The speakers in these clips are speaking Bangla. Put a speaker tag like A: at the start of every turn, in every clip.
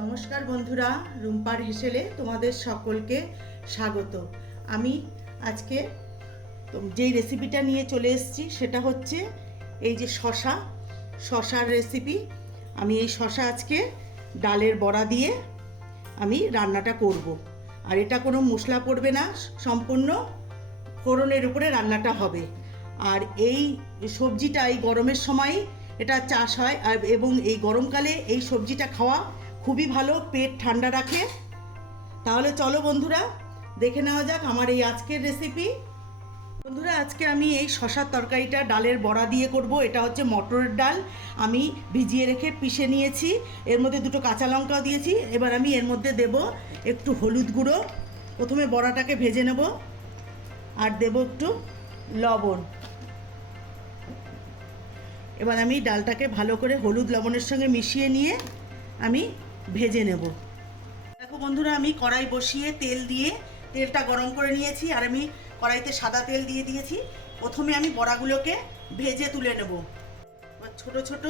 A: নমস্কার বন্ধুরা, রুম্পার হেসেলে তোমাদের সকলকে স্বাগত। আমি আজকে যেই রেসিপিটা নিয়ে চলে এসেছি, সেটা হচ্ছে এই যে শশা শশার রেসিপি আমি এই শশা আজকে ডালের বড়া দিয়ে আমি রান্নাটা করব। আর এটা কোনো মশলা পড়বে না, সম্পূর্ণ ফোড়নের উপরে রান্নাটা হবে। আর এই সবজিটা এই গরমের সময় এটা চাষ হয়, আর এবং এই গরমকালে এই সবজিটা খাওয়া খুবই ভালো, পেট ঠান্ডা রাখে। তাহলে চলো বন্ধুরা, দেখে নেওয়া যাক আমার এই আজকের রেসিপি বন্ধুরা, আজকে আমি এই শশার তরকারিটা ডালের বড়া দিয়ে করব। এটা হচ্ছে মটরের ডাল। আমি ভিজিয়ে রেখে পিষে নিয়েছি। এর মধ্যে দুটো কাঁচা লঙ্কাও দিয়েছি। এবার আমি এর মধ্যে দেব একটু হলুদ গুঁড়ো। প্রথমে বড়াটাকে ভেজে নেব। আর দেব একটু লবণ। এবার আমি ডালটাকে ভালো করে হলুদ লবণের সঙ্গে মিশিয়ে নিয়ে আমি ভেজে নেব। দেখো বন্ধুরা, আমি কড়াই বসিয়ে তেল দিয়ে তেলটা গরম করে নিয়েছি আর আমি কড়াইতে সাদা তেল দিয়ে দিয়েছি। প্রথমে আমি বড়াগুলোকে ভেজে তুলে নেব। ছোট ছোট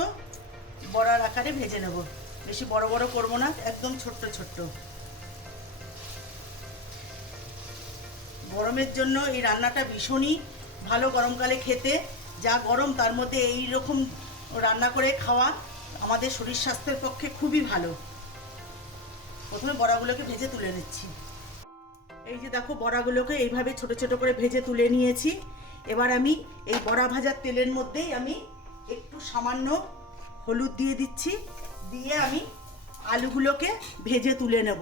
A: বড়ার আকারে ভেজে নেব। বেশি বড় বড় করব না, একদম ছোট্ট ছোট্ট। গরমের জন্য এই রান্নাটা ভীষণই ভালো গরমকালে খেতে। যা গরম, তার মধ্যে এই রকম রান্না করে খাওয়া আমাদের শরীর স্বাস্থ্যের পক্ষে খুবই ভালো। প্রথমে বড়াগুলোকে ভেজে তুলে নিচ্ছি। এই যে দেখো বড়াগুলোকে এইভাবে ছোট ছোট করে ভেজে তুলে নিয়েছি। এবার আমি এই বড়া ভাজার তেলের মধ্যেই আমি একটু সামান্য হলুদ দিয়ে দিচ্ছি। দিয়ে আমি আলুগুলোকে ভেজে তুলে নেব।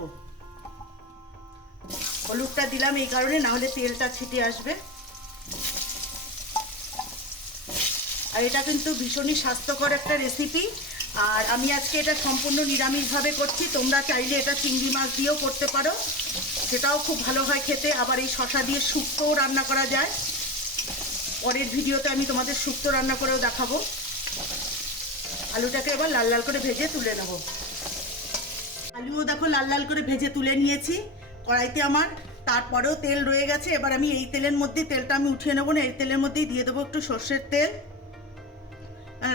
A: হলুদটা দিলাম এই কারণে না হলে তেলটা ছিটে আসবে। আর এটা কিন্তু ভীষণই স্বাস্থ্যকর একটা রেসিপি আর আমি আজকে এটা সম্পূর্ণ নিরামিষভাবে করছি। তোমরা চাইলে এটা চিংড়ি মাছ দিয়েও করতে পারো। সেটাও খুব ভালো হয় খেতে। আবার এই শশা দিয়ে শুক্তোও রান্না করা যায়। পরের ভিডিওতে আমি তোমাদের শুক্তো রান্না করেও দেখাবো। আলুটাকে এবার লাল লাল করে ভেজে তুলে নেব। আলুও দেখো লাল লাল করে ভেজে তুলে নিয়েছি কড়াইতে আমার। তারপরেও তেল রয়ে গেছে। এবার আমি এই তেলের মধ্যে তেলটা আমি উঠিয়ে নেব না। এই তেলের মধ্যেই দিয়ে দেবো একটু সর্ষের তেল।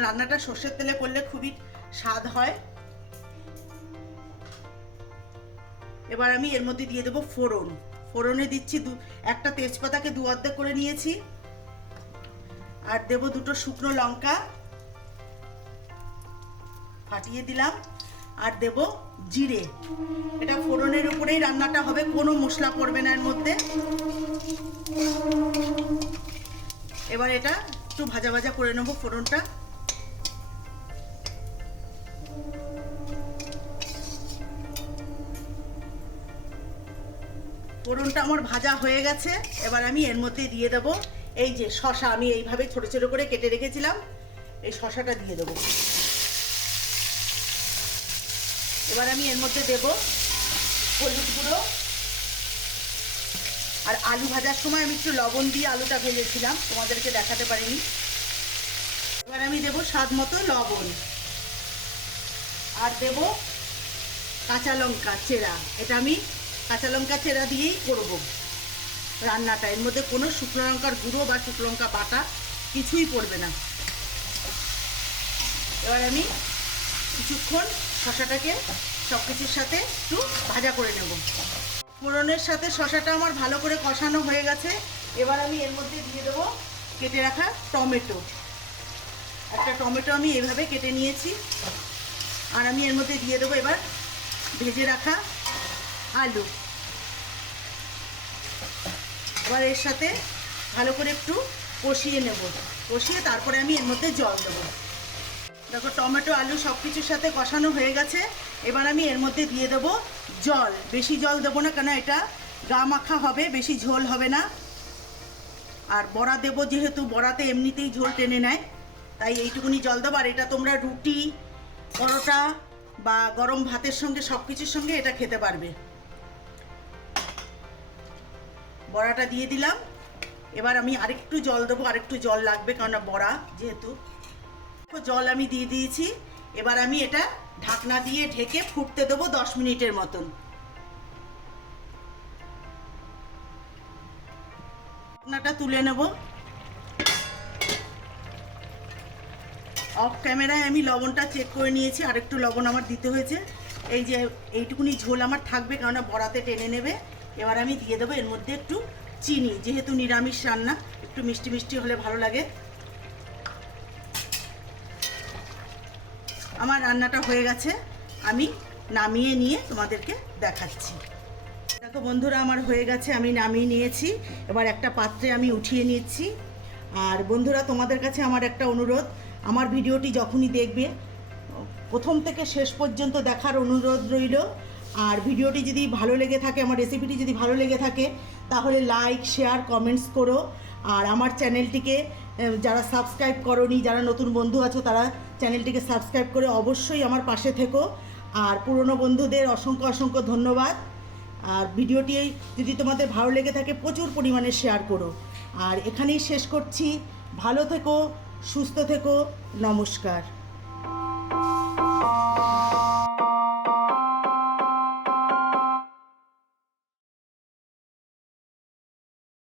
A: রান্নাটা সর্ষের তেলে করলে খুবই স্বাদ হয়। এবার আমি এর মধ্যে দিয়ে দেবো ফোড়ন। ফোড়নে দিচ্ছি দু, একটা তেজপাতাকে দু অর্ধেক করে নিয়েছি। আর দেব দুটো শুকনো লঙ্কা। ফাটিয়ে দিলাম। আর দেব জিরে। এটা ফোড়নের উপরেই রান্নাটা হবে, কোনো মশলা পড়বে না এর মধ্যে। এবার এটা একটু ভাজা ভাজা করে নেব ফোড়নটা। ফোড়নটা আমার ভাজা হয়ে গেছে। এবার আমি এর মধ্যে দিয়ে দেবো এই যে শশা, আমি এইভাবে ছোট ছোট করে কেটে রেখেছিলাম। এই শশাটা দিয়ে দেবো। এবার আমি এর মধ্যে দেব হলুদ গুঁড়ো। আর আলু ভাজার সময় আমি একটু লবণ দিয়ে আলুটা ভেজেছিলাম, তোমাদেরকে দেখাতে পারিনি। এবার আমি দেব স্বাদ মতো লবণ। আর দেব কাঁচা লঙ্কা, চেরা। এটা আমি কাঁচা লঙ্কা চেরা দিয়েই করব। রান্নাটা। এর মধ্যে কোনো শুকনো লঙ্কার গুঁড়ো বা শুকনো লঙ্কা বাটা কিছুই পড়বে না। এবার আমি কিছুক্ষণ শশাটাকে সব কিছুর সাথে একটু ভাজা করে নেব। ফোড়নের সাথে শশাটা আমার ভালো করে কষানো হয়ে গেছে। এবার আমি এর মধ্যে দিয়ে দেবো কেটে রাখা টমেটো। একটা টমেটো আমি এভাবে কেটে নিয়েছি। আর আমি এর মধ্যে দিয়ে দেবো এবার ভেজে রাখা আলু। এবার এর সাথে ভালো করে একটু কষিয়ে নেব। কষিয়ে তারপরে আমি এর মধ্যে জল দেবো। দেখো, টমেটো, আলু সব কিছুর সাথে কষানো হয়ে গেছে। এবার আমি এর মধ্যে দিয়ে দেবো জল। বেশি জল দেবো না, কেন এটা গা মাখা হবে, বেশি ঝোল হবে না। আর বড়া দেবো যেহেতু, বড়াতে এমনিতেই ঝোল টেনে নেয়। তাই এইটুকুনি জল দেবো। আর এটা তোমরা রুটি, পরোটা বা গরম ভাতের সঙ্গে সব কিছুর সঙ্গে এটা খেতে পারবে। বড়াটা দিয়ে দিলাম। এবার আমি আরেকটু জল দেবো, আরেকটু জল লাগবে কারণ বড়া যেহেতু। জল আমি দিয়ে দিয়েছি। এবার আমি এটা ঢাকনা দিয়ে ঢেকে ফুটতে দেবো দশ মিনিটের মতন। ঢাকনাটা তুলে নেব। অফ ক্যামেরায় আমি লবণটা চেক করে নিয়েছি, আরেকটু লবণ আমার দিতে হয়েছে। এই যে এইটুকুনি ঝোল আমার থাকবে কেননা বড়াতে টেনে নেবে। এবার আমি দিয়ে দেবো এর মধ্যে একটু চিনি, যেহেতু নিরামিষ রান্না, একটু মিষ্টি মিষ্টি হলে ভালো লাগে। আমার রান্নাটা হয়ে গেছে, আমি নামিয়ে নিয়ে তোমাদেরকে দেখাচ্ছি। দেখো বন্ধুরা, আমার হয়ে গেছে, আমি নামিয়ে নিয়েছি। এবার একটা পাত্রে আমি উঠিয়ে নিচ্ছি। আর বন্ধুরা, তোমাদের কাছে আমার একটা অনুরোধ, আমার ভিডিওটি যখনই দেখবে, প্রথম থেকে শেষ পর্যন্ত দেখার অনুরোধ রইল। আর ভিডিওটি যদি ভালো লেগে থাকে, আমার রেসিপিটি যদি ভালো লেগে থাকে, তাহলে লাইক শেয়ার কমেন্টস করো। আর আমার চ্যানেলটিকে যারা সাবস্ক্রাইব করনি, যারা নতুন বন্ধু আছো, তারা চ্যানেলটিকে সাবস্ক্রাইব করে অবশ্যই আমার পাশে থেকো। আর পুরনো বন্ধুদের অসংখ্য অসংখ্য ধন্যবাদ। আর ভিডিওটি যদি তোমাদের ভালো লেগে থাকে, প্রচুর পরিমাণে শেয়ার করো। আর এখানেই শেষ করছি। ভালো থেকো, সুস্থ থেকো, নমস্কার।